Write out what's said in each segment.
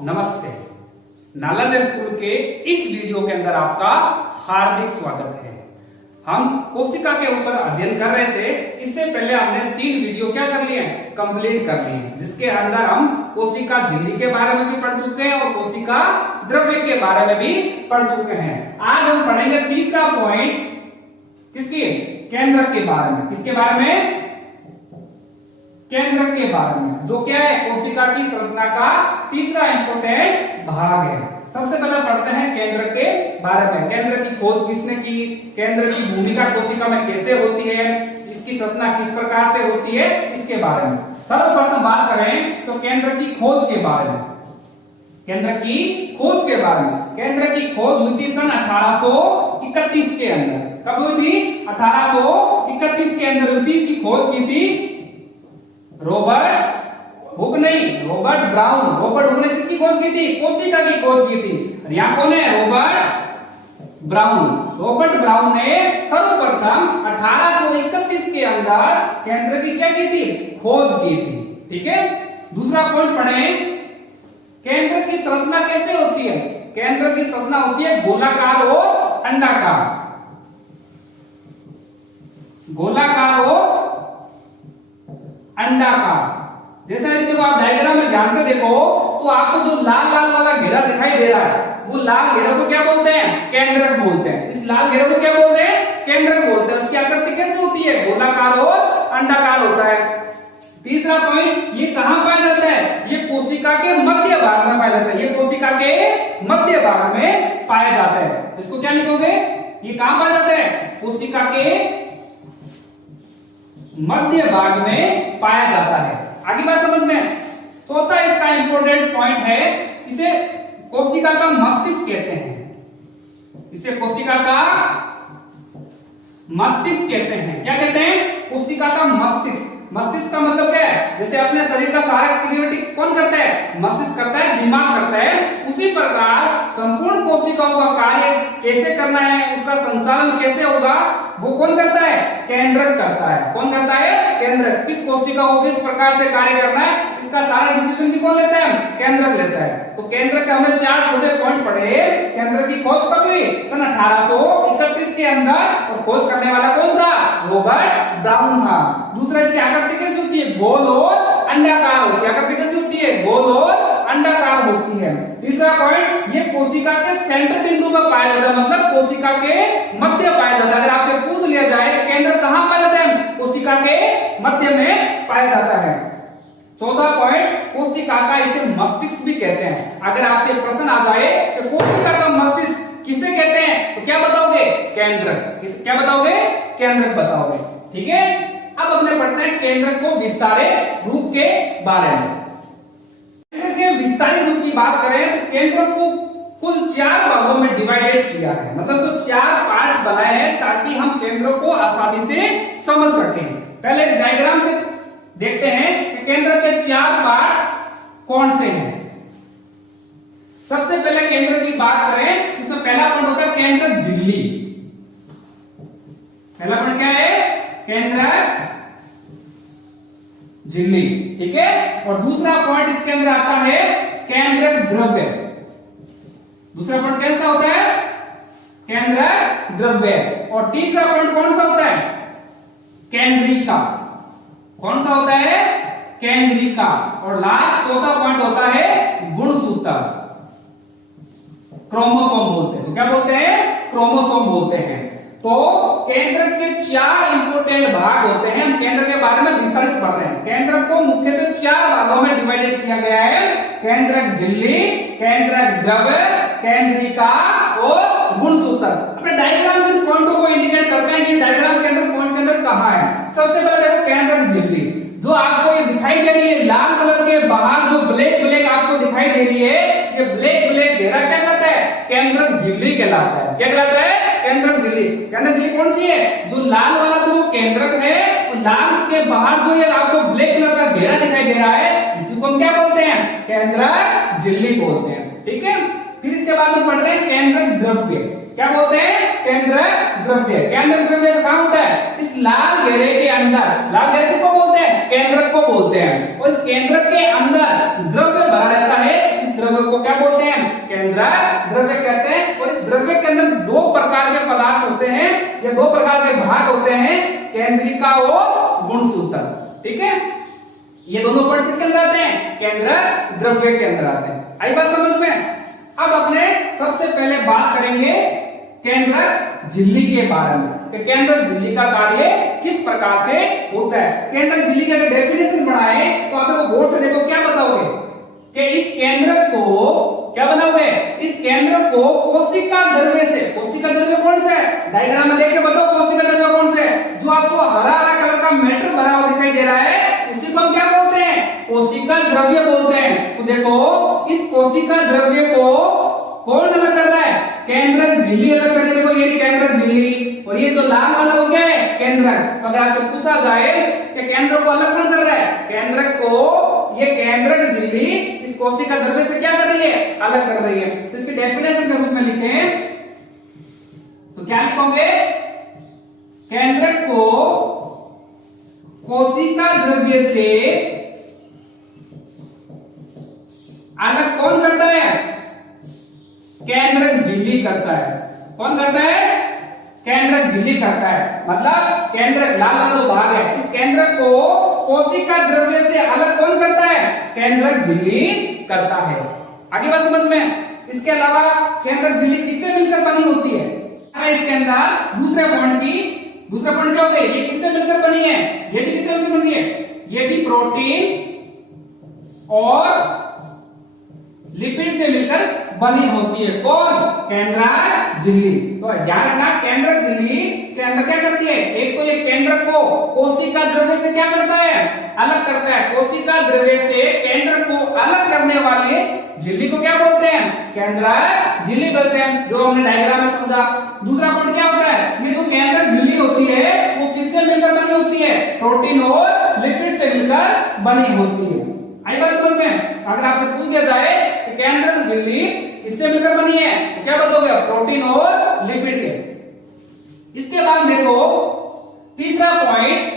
नमस्ते। नालंदा स्कूल के इस वीडियो के अंदर आपका हार्दिक स्वागत है। हम कोशिका के ऊपर अध्ययन कर रहे थे। इससे पहले हमने 3 वीडियो क्या कर लिए, कंप्लीट कर लिए, जिसके अंदर हम कोशिका झिल्ली के बारे में भी पढ़ चुके हैं और कोशिका द्रव्य के बारे में भी पढ़ चुके हैं। आज हम पढ़ेंगे तीसरा पॉइंट, किसकी, केंद्रक के बारे में। किसके बारे में, केंद्रक के बारे में, जो क्या है, कोशिका की संरचना का तीसरा इंपोर्टेंट भाग है। सबसे पहले पढ़ते हैं केंद्रक के बारे में। केंद्र की खोज किसने की, केंद्र की भूमिका कोशिका में कैसे होती है, इसकी संरचना किस प्रकार से होती है, इसके बारे में सर्वप्रथम बात करें तो केंद्र की खोज के बारे में। केंद्र की खोज के बारे में, केंद्र की खोज हुई थी सन 1831 के अंदर। कब हुई थी, 1831 के अंदर हुई थी। इसकी खोज की थी रॉबर्ट हुक नहीं, रॉबर्ट ब्राउन। रॉबर्ट हुक ने किसकी खोज की थी, कोशिका की खोज की थी। यहाँ कौन है, रॉबर्ट ब्राउन। रॉबर्ट ब्राउन ने सर्वप्रथम 1831 के अंदर केंद्र की क्या की थी, खोज की थी। ठीक है। दूसरा पॉइंट पढ़े, केंद्र की संरचना कैसे होती है। केंद्र की संरचना होती है गोलाकार और अंडाकार। गोलाकार और अंडाकार। जैसे देखो, आप डायग्राम में ध्यान से देखो तो आपको जो लाल लाल वाला घेरा दिखाई दे रहा है, वो लाल घेरे को क्या बोलते हैं, केंद्रक बोलते हैं। इस लाल घेरे को क्या बोलते हैं, केंद्रक बोलते हैं। उसकी आकृति कैसे होती है, गोलाकार और अंडाकार होता है। तीसरा पॉइंट, ये कहां पाया जाता है, ये कोशिका के मध्य भाग में पाया जाता है। ये कोशिका के मध्य भाग में पाया जाता है। इसको क्या लिखोगे, ये कहां पाया जाता है, कोशिका के मध्य भाग में पाया जाता है। आगे बात समझ में। चौथा इसका इंपॉर्टेंट पॉइंट है, इसे कोशिका का मस्तिष्क कहते हैं। इसे कोशिका का मस्तिष्क कहते हैं। क्या कहते हैं, कोशिका का मस्तिष्क। मस्तिष्क का मतलब क्या है, जैसे अपने शरीर का सारा एक्टिविटी कौन करता है, मस्तिष्क करता है, दिमाग करता है। उसी प्रकार संपूर्ण कोशिकाओं का कार्य कैसे करना है, उसका संचालन कैसे होगा, वो कौन करता है, केंद्रक करता है। कौन करता है, केंद्रक। किस कोशिका को किस प्रकार से कार्य करना है, इसका सारा डिसीजन भी कौन लेता है, केंद्रक लेता है। तो केंद्रक के हमने 4 छोटे पॉइंट पढ़े। केंद्र की खोज कब हुई, सन 1831 के अंदर, और खोज करने वाला कौन था, रॉबर्ट ब्राउन था। दूसरा, इसकी आकृति कैसी होती है, गोल और अंडाकार होती है। आकृति कैसी होती है, गोल और अंडाकार होती है। तीसरा पॉइंट, ये कोशिका के सेंटर बिंदु में पाया जाता है, मतलब कोशिका के मध्य पाया जाता है। अगर आपसे पूछ लिया जाए केंद्र कहां पाया जाता है, कोशिका के मध्य में पाया जाता है। चौथा पॉइंट, कोशिका का इसे मस्तिष्क भी कहते हैं। अगर आपसे प्रश्न आ जाए कि कोशिका का मस्तिष्क किसे कहते हैं, तो क्या बताओगे, केंद्रक। क्या बताओगे, केंद्रक बताओगे। ठीक है। अब अपने पढ़ते हैं केंद्रक को विस्तारित रूप के बारे में। केंद्र के विस्तारित रूप की बात करें तो केंद्रक को कुल 4 भागों में डिवाइडेड किया है, मतलब तो 4 पार्ट बनाए हैं ताकि हम केंद्र को आसानी से समझ सकें। पहले इस डायग्राम से देखते हैं कि केंद्र के 4 पार्ट कौन से हैं। सबसे पहले केंद्र की बात करें, इसमें पहला पॉइंट होता है केंद्रक झिल्ली। पहला पॉइंट क्या है, केंद्रक झिल्ली। ठीक है। और दूसरा पॉइंट इसके अंदर आता है केंद्रक द्रव्य। दूसरा पॉइंट कैसा होता है, केंद्रक द्रव्य। और तीसरा पॉइंट कौन सा होता है, केंद्रिका। कौन सा होता है, केंद्रिका। और लास्ट चौथा पॉइंट होता है गुणसूत्र, क्रोमोसोम बोलते हैं। तो क्या बोलते हैं, क्रोमोसोम बोलते हैं। तो केंद्र के 4 इंपोर्टेंट भाग होते हैं। हम केंद्र के बारे में विस्तारित पढ़ रहे हैं। केंद्र को मुख्यतः 4 भागों में डिवाइडेड किया गया है, केंद्रक झिल्ली, केंद्रक द्रव्य, केंद्रिका और गुणसूत्र। अपने डायग्राम से पॉइंटों को इंडिकेट करते हैं कि डायग्राम के अंदर पॉइंट के अंदर कहां है। सबसे पहले देखो केंद्रक झिल्ली, जो आपको ये दिखाई दे रही है लाल कलर के बाहर जो ब्लैक ब्लैक आपको दिखाई दे रही है, ये ब्लैक ब्लैक घेरा क्या कहलाता है, केंद्रक झिल्ली कहलाता है। क्या कहलाता है, केंद्रक झिल्ली। केंद्रक झिल्ली कौन सी है, जो लाल वाला जो केंद्रक है, लाल के बाहर जो ये आपको ब्लैक कलर का घेरा दिखाई दे रहा है, इसको हम क्या बोलते हैं, केंद्रक झिल्ली बोलते हैं। ठीक है। फिर इसके बाद हम पढ़ रहे हैं केंद्रक द्रव्य। क्या बोलते हैं, केंद्रक द्रव्य। केंद्रक द्रव्य कहां होता है, इस लाल घेरे के अंदर। लाल घेरे किसको बोलते हैं, केंद्रक को बोलते हैं। और इस केंद्रक के अंदर द्रव्य भरा रहता है, इस द्रव्य को का वो गुणसूत्र। ठीक है, ये दोनों पॉइंट किसके अंदर आते हैं? केंद्रक द्रव्य के अंदर आते हैं। आई बात समझ में? अब अपने सबसे पहले बात करेंगे केंद्रक झिल्ली के बारे में कि केंद्रक झिल्ली का कार्य किस प्रकार से होता है। केंद्रक झिल्ली की अगर डेफिनेशन बनाए तो आप देखो बोर्ड से देखो क्या बताओगे कि इस केंद्रक को क्या बनाओगे? इस केंद्र को कोशिका द्रव्य से, कोशिका द्रव्य कौन सा है? डायग्राम में देख के बताओ कोशिका द्रव्य कौन सा है? जो आपको हरा हरा कलर का मैटर भरा हुआ दिखाई दे रहा है उसी को हम क्या बोलते हैं? कोशिका द्रव्य बोलते हैं। तो देखो इस कोशिका द्रव्य को कौन अलग कर रहा है? केंद्रक झिल्ली अलग कर रही है। देखो ये केंद्रक झिल्ली और ये जो लाल वाला हो गया है केंद्रक। तो अगर आपसे पूछा जाए कि केंद्र को अलग कौन कर रहा है? केंद्रक को ये केंद्रक झिल्ली इस कोशिका द्रव्य से क्या कर रही है? अलग कर रही है। तो इसकी डेफिनेशन के रूप में लिखें तो क्या लिखोगे? केंद्रक को कोशिका द्रव्य से अलग कौन करता है? केंद्रक झिल्ली करता है। कौन करता है? केंद्रक झिल्ली करता है। मतलब केंद्रक लाल वाला जो भाग है इस केंद्रक को कोशिका द्रव्य से अलग कौन करता है? केंद्रक झिल्ली करता है। आगे बात समझ में? इसके अलावा केंद्रक झिल्ली किससे मिलकर बनी होती है? इसके अंदर दूसरा पॉइंट क्या होता है? ये किससे मिलकर बनी है? ये भी किससे मिलकर बनी है? ये भी प्रोटीन और लिपिड से मिलकर बनी होती है। कौन? केंद्रक झिल्ली। तो ध्यान रखना केंद्रक झिल्ली के अंदर क्या करती है? एक तो ये केंद्रक को कोशिका द्रव्य से क्या करता है? अलग करता है। कोशिका द्रव्य से केंद्रक को अलग करने वाली झिल्ली को क्या बोलते हैं? केंद्रक झिल्ली बोलते हैं, जो हमने डायग्राम में समझा। दूसरा पॉइंट क्या होता है? ये जो केंद्रक झिल्ली होती है वो किससे मिलकर बनी होती है? प्रोटीन और लिपिड से मिलकर बनी होती है। आई बात समझ में? अगर आपसे पूछ दिया जाए कि केंद्रक झिल्ली किससे मिलकर बनी है तो क्या बताओगे? प्रोटीन और लिपिड के। इसके बाद देखो तीसरा पॉइंट,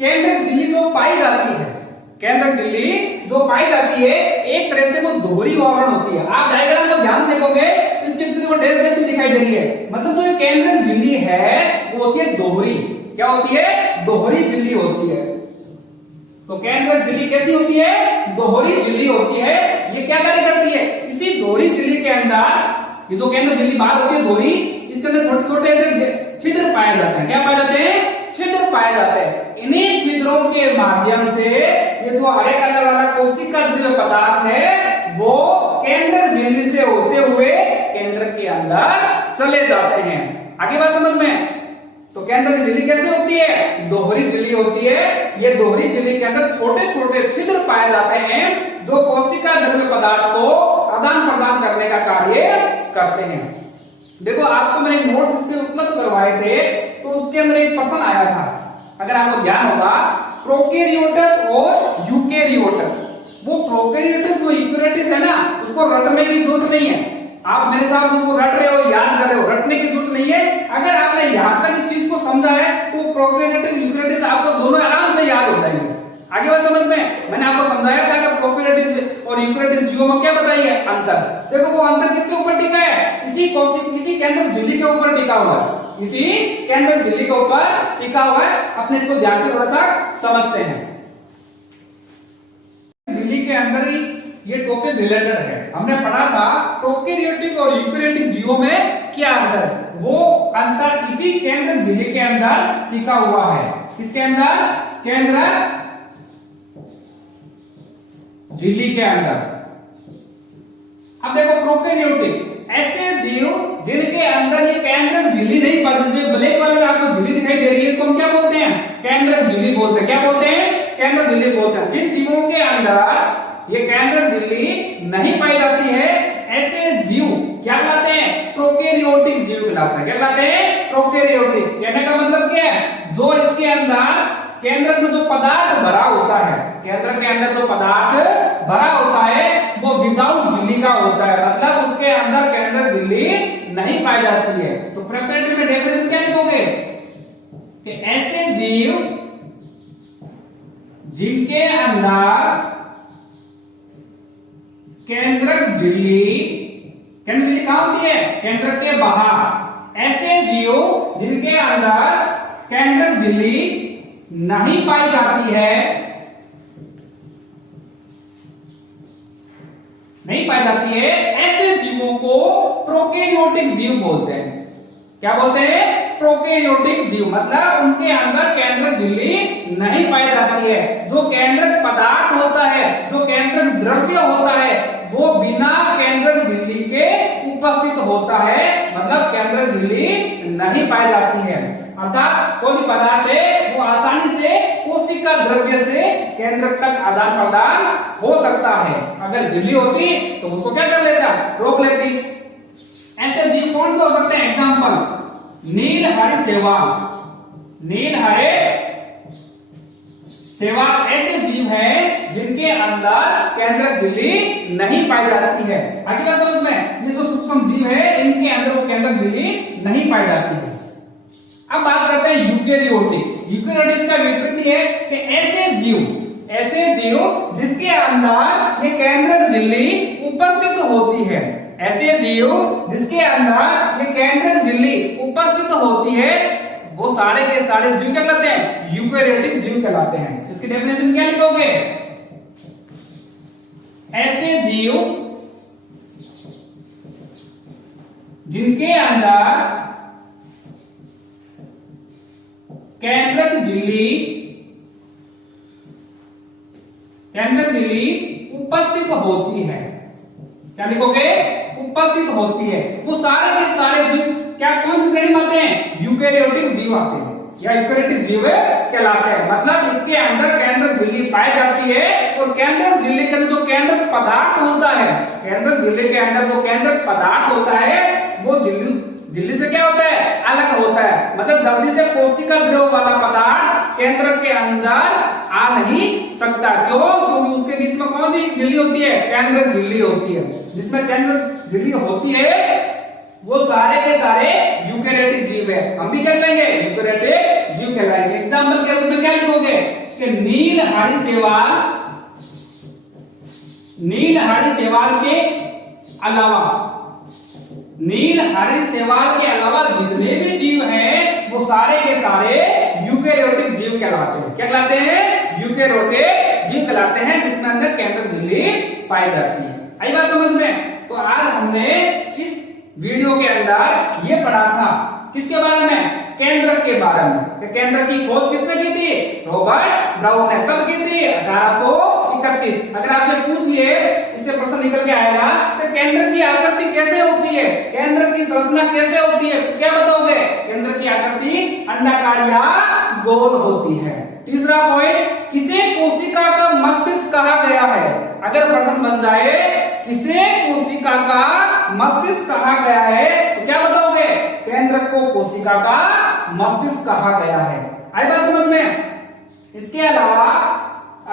केंद्रक झिल्ली जो पाई जाती है, केंद्रक झिल्ली जो पाई जाती है एक तरह से वो दोहरी आवरण होती है। आप डायग्राम में ध्यान देखोगे तो इसके भीतर वो डेफिनेशन दिखाई दे रही है। मतलब जो केंद्रक झिल्ली है वो होती है दोहरी। क्या होती है? दोहरी झिल्ली होती है। तो केंद्रक झिल्ली कैसी होती है? दोहरी झिल्ली होती है। ये क्या कार्य करती है? इसी दोहरी झिल्ली के अंदर ये जो केंद्रक झिल्ली भाग होती है दोहरी, इसके अंदर छोटे छोटे से छिद्र पाए जाते हैं। क्या पाए जाते हैं? छिद्र पाए जाते हैं। इन्हीं छिद्रों के माध्यम से ये जो हरे कलर वाला कोशिका द्रव्य पदार्थ है वो केंद्रक झिल्ली से होते हुए केंद्रक के अंदर चले जाते हैं। आगे बात समझ में? तो केंद्रक झिल्ली कैसी होती है? दोहरी झिल्ली होती है। ये दोहरी झिल्ली के अंदर छोटे छोटे छिद्र पाए जाते हैं जो कोशिका द्रव्य पदार्थ को आदान प्रदान करने का कार्य करते हैं। देखो आपको मैंने एक नोट्स इसके उपलब्ध करवाए थे तो उसके अंदर एक प्रश्न आया था, अगर आपको ध्यान होगा, प्रोकैरियोट्स और यूकैरियोट्स। वो प्रोकैरियोट्स जो यूकैरियोट्स है ना उसको रटने की जरूरत नहीं है। आप मेरे साथ उसको रट रहे हो, याद कर रहे हो, रटने की जरूरत नहीं है। अगर आपने यहां तक इस चीज को समझा है तो प्रोकैरियोट्स यूकैरियोट्स आपको दोनों आराम से याद हो जाएंगे। आगे बात समझ में? मैंने आपको समझाया था कि प्रोकैरियोट्स और यूकैरियोट्स जीवों में क्या बताइए अंतर। देखो वो अंतर किसके ऊपर टिका है? इसी केंद्रक झिल्ली के ऊपर टिका हुआ है। इसी केंद्रक झिल्ली के ऊपर टिका हुआ है। अपने इसको ध्यान से थोड़ा सा समझते हैं। झिल्ली के अंदर ही ये टॉपिक रिलेटेड है। हमने पढ़ा था प्रोकैरियोटिक और यूकैरियोटिक जीवों में क्या अंतर है। वो अंतर इसी केंद्रक झिल्ली के अंदर टिका हुआ है। किसके अंदर? केंद्रक झिल्ली के अंदर। अब देखो प्रोकैरियोटिक ऐसे जीव जिनके अंदर ये केंद्रक झिल्ली नहीं पाई, जो ब्लैक वाले आपको झिल्ली दिखाई दे रही है इसको हम क्या बोलते हैं? केंद्रक झिल्ली बोलते हैं। क्या बोलते हैं? केंद्रक झिल्ली बोलते हैं। जिन जीवों के अंदर ये केंद्रक झिल्ली नहीं पाई जाती है ऐसे जीव क्या कहलाते हैं? प्रोकैरियोटिक जीव कहलाते हैं। क्या कहलाते हैं? प्रोकैरियोटिक। कहने का मतलब क्या है? जो इसके अंदर केंद्रक में जो पदार्थ भरा होता है, केंद्रक के अंदर जो पदार्थ भरा होता है वो विदाउट झिल्ली का होता है। मतलब उसके अंदर केंद्रक झिल्ली नहीं पाई जाती है। तो प्रोकैरियोटिक में डेफिनेशन क्या लिखोगे? कि ऐसे जीव जिनके अंदर केंद्रक झिल्ली कहां होती है? केंद्रक के बाहर। ऐसे जीव जिनके अंदर केंद्रक झिल्ली नहीं पाई जाती है, नहीं पाई जाती है, ऐसे जीवों को प्रोकैरियोटिक जीव बोलते हैं। क्या बोलते हैं? प्रोकैरियोटिक जीव, मतलब उनके अंदर केंद्रक झिल्ली नहीं पाई जाती है। जो केंद्रक पदार्थ होता है, जो केंद्रक द्रव्य होता है, वो बिना केंद्रक झिल्ली के उपस्थित होता है, मतलब केंद्रक झिल्ली नहीं पाई जाती है। अर्थात कोई भी पदार्थ है वो आसानी से कोशिका द्रव्य से केंद्रक तक आदान प्रदान हो सकता है। अगर झिल्ली होती तो उसको क्या कर लेता? रोक लेती। ऐसे जीव कौन से हो सकते हैं? एग्जाम्पल, नीलहरि शैवाल। नीलहरि शैवाल ऐसे जीव हैं जिनके अंदर केंद्रक झिल्ली नहीं पाई जाती है। आगे बात समझ में, ये जो सूक्ष्म जीव है इनके अंदर वो केंद्रक झिल्ली नहीं पाई जाती है। अब बात करते हैं यूकेरियोटिक। यूकेरियोटिक का विपरीत है कि ऐसे जीव जिसके अंदर ये केंद्रक झिल्ली उपस्थित होती है, ऐसे जीव जिसके अंदर ये केंद्रक झिल्ली उपस्थित होती है, वो सारे के सारे जीव क्या कहलाते हैं? यूकेरियोटिक जीव कहलाते हैं। इसकी डेफिनेशन क्या लिखोगे? ऐसे जीव जिनके अंदर केंद्रक झिल्ली उपस्थित होती है। क्या लिखोगे? उपस्थित होती है। वो सारे के सारे जीव क्या कौन सी श्रेणी में आते हैं? यूकेरियोटिक जीव आते हैं या यूकेरियोटिक जीव कहलाते हैं। मतलब इसके अंदर केंद्रक झिल्ली पाई जाती है और केंद्रक झिल्ली के अंदर जो केंद्रक पदार्थ होता है, केंद्रक झिल्ली के अंदर जो केंद्रक पदार्थ होता है वो झिल्ली से क्या होता है? अलग होता है। मतलब जल्दी से कोशिका द्रव वाला पदार्थ केंद्रक के अंदर आ नहीं सकता। क्यों? क्योंकि उसके बीच में कौन सी झिल्ली होती है? केंद्रक झिल्ली होती है। जिसमें केंद्रक झिल्ली होती है वो सारे के सारे यूकेरियोटिक जीव है। हम भी क्या कहेंगे? यूकेरियोटिक जीव कहलाएंगे। एग्जाम्पल के रूप में क्या लिखोगे कि नीलहरि शैवाल के अलावा जितने भी जीव हैं वो सारे के सारे यूकेरियोटिक जीव कहलाते हैं। क्या कहलाते हैं? यूकेरियोटिक जीव कहलाते हैं, जिसमें अंदर केंद्रक झिल्ली पाई जाती है। आई बात समझ में? तो आज हमने इस वीडियो के अंदर ये पढ़ा था किसके बारे में? केंद्रक के बारे में। केंद्रक की खोज किसने की थी? रॉबर्ट ब्राउन ने। कब की थी? 1831। अगर आपसे पूछ लिए, इससे प्रश्न निकल के आएगा कि केंद्रक की आकृति कैसे होती है, केंद्रक की संरचना कैसे होती है, तो क्या बताओगे? केंद्रक की आकृति अंडाकार या गोल होती है। तीसरा पॉइंट, किसे कोशिका का मस्तिष्क कहा गया है? अगर प्रश्न बन जाए किसे कोशिका का मस्तिष्क कहा गया है तो क्या बताओगे? केंद्रक को कोशिका का मस्तिष्क कहा गया है। आई बात समझ में? इसके अलावा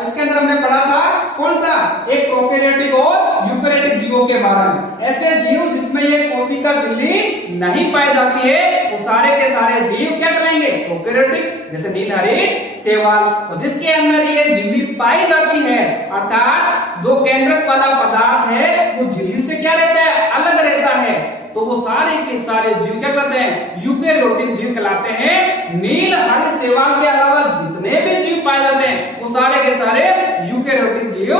इसके अंदर हमने पढ़ा था कौन सा? एक प्रोकैरियोटिक और यूकेरियोटिक जीवों के बारे में। ऐसे जीव जिसमें ये कोशिका झिल्ली नहीं पाई जाती है वो सारे के सारे जीव क्या कहलाएंगे? प्रोकैरियोटिक, जैसे नीलहरि शैवाल। और जिसके अंदर ये झिल्ली पाई जाती है, अर्थात जो केंद्रक वाला पदार्थ है वो झिल्ली से क्या रहता है? अलग रहता है, तो वो सारे के सारे जीव क्या कहते हैं? यूकेरियोटिक जीव कहलाते हैं। नीलहरि शैवाल के अलावा जितने भी जीव पाए जाते हैं वो सारे के सारे यूकेरियोटिक जीव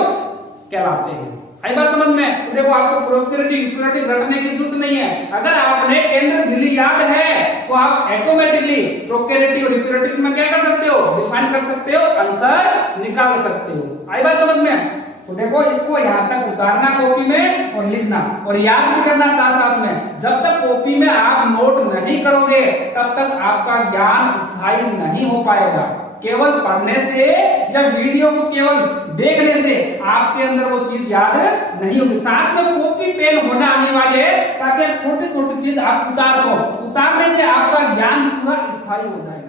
कहलाते हैं। आई बात समझ में? तो देखो, आपको प्रोकैरियोटिक यूकेरियोटिक रटने की जरूरत नहीं है। अगर आपने केंद्रक झिल्ली याद है तो आप ऑटोमेटिकली प्रोकैरियोटिक और यूकेरियोटिक में क्या कर सकते हो? डिफाइन कर सकते हो, अंतर निकाल सकते हो। आई बात समझ में? तो देखो, इसको यहां तक उतारना कॉपी में और लिखना और याद भी करना साथ साथ में। जब तक कॉपी में आप नोट नहीं करोगे तब तक आपका ज्ञान स्थायी नहीं हो पाएगा। केवल पढ़ने से या वीडियो को केवल देखने से आपके अंदर वो चीज याद नहीं होगी। साथ में कॉपी पेन होना अनिवार्य है ताकि छोटे छोटे चीज आप उतार पाओ। उतारने से आपका ज्ञान पूरा स्थायी हो जाए।